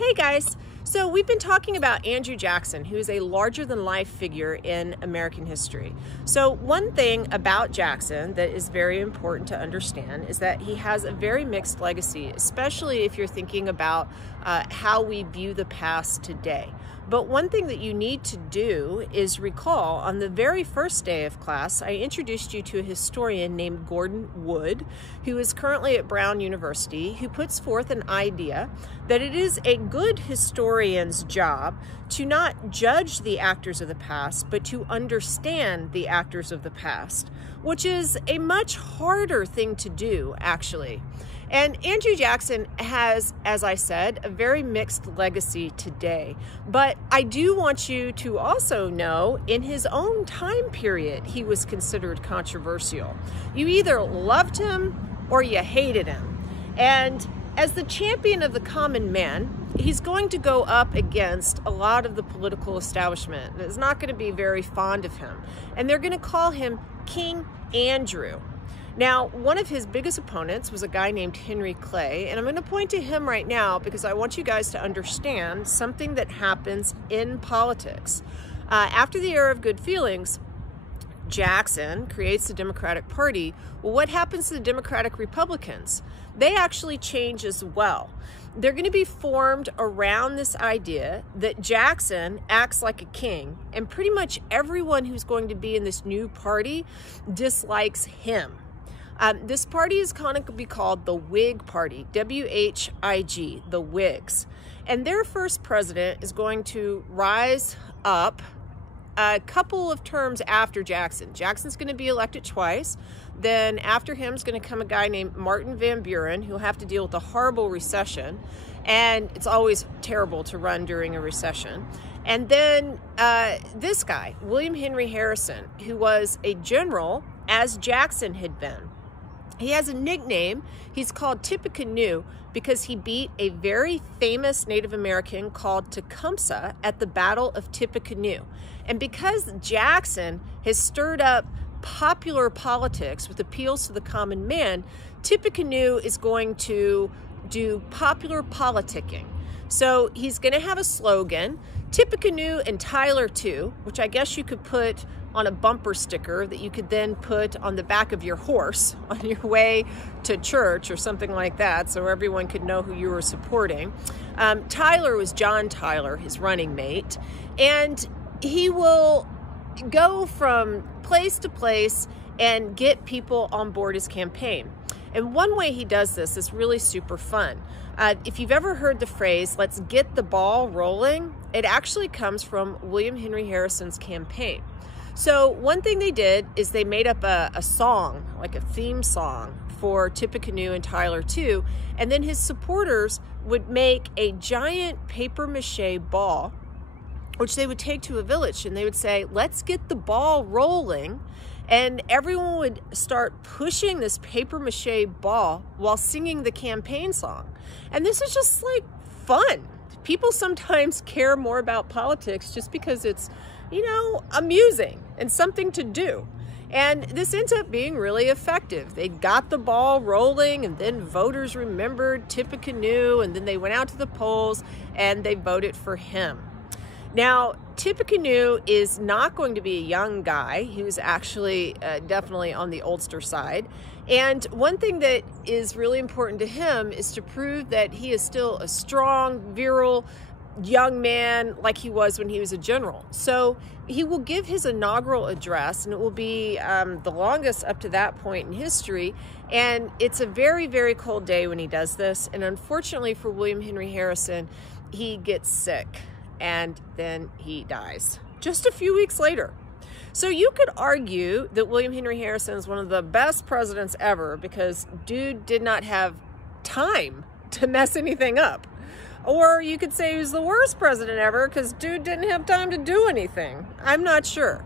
Hey guys, so we've been talking about Andrew Jackson, who is a larger-than-life figure in American history. So one thing about Jackson that is very important to understand is that he has a very mixed legacy, especially if you're thinking about how we view the past today. But one thing that you need to do is recall on the very first day of class, I introduced you to a historian named Gordon Wood, who is currently at Brown University, who puts forth an idea that it is a good historian's job to not judge the actors of the past, but to understand the actors of the past, which is a much harder thing to do, actually. And Andrew Jackson has, as I said, a very mixed legacy today. But I do want you to also know, in his own time period, he was considered controversial. You either loved him or you hated him. And as the champion of the common man, he's going to go up against a lot of the political establishment that is not going to be very fond of him. And they're going to call him King Andrew. Now, one of his biggest opponents was a guy named Henry Clay, and I'm going to point to him right now because I want you guys to understand something that happens in politics. After the era of good feelings, Jackson creates the Democratic Party. Well, what happens to the Democratic Republicans? They actually change as well. They're going to be formed around this idea that Jackson acts like a king, and pretty much everyone who's going to be in this new party dislikes him. This party is going to be called the Whig Party, W-H-I-G, the Whigs. And their first president is going to rise up a couple of terms after Jackson. Jackson's going to be elected twice. Then after him is going to come a guy named Martin Van Buren, who'll have to deal with a horrible recession. And it's always terrible to run during a recession. And then this guy, William Henry Harrison, who was a general, as Jackson had been. He has a nickname. He's called Tippecanoe because he beat a very famous Native American called Tecumseh at the Battle of Tippecanoe. And because Jackson has stirred up popular politics with appeals to the common man, Tippecanoe is going to do popular politicking. So he's going to have a slogan, Tippecanoe and Tyler too, which I guess you could put on a bumper sticker that you could then put on the back of your horse on your way to church or something like that, so everyone could know who you were supporting. Tyler was John Tyler, his running mate, and he will go from place to place and get people on board his campaign. And one way he does this is really super fun. If you've ever heard the phrase, let's get the ball rolling, it actually comes from William Henry Harrison's campaign. So one thing they did is they made up a song, like a theme song for Tippecanoe and Tyler too, and then his supporters would make a giant paper mache ball, which they would take to a village, and they would say, let's get the ball rolling, and everyone would start pushing this paper mache ball while singing the campaign song. And this is just like fun. People sometimes care more about politics just because it's, you know, amusing and something to do. And this ends up being really effective. They got the ball rolling, and then voters remembered Tippecanoe, and then they went out to the polls and they voted for him. Now, Tippecanoe is not going to be a young guy. He was actually definitely on the oldster side. And one thing that is really important to him is to prove that he is still a strong, virile, young man like he was when he was a general. So he will give his inaugural address, and it will be the longest up to that point in history. And it's a very, very cold day when he does this. And unfortunately for William Henry Harrison, he gets sick and then he dies just a few weeks later. So you could argue that William Henry Harrison is one of the best presidents ever because dude did not have time to mess anything up. Or you could say he was the worst president ever because dude didn't have time to do anything. I'm not sure.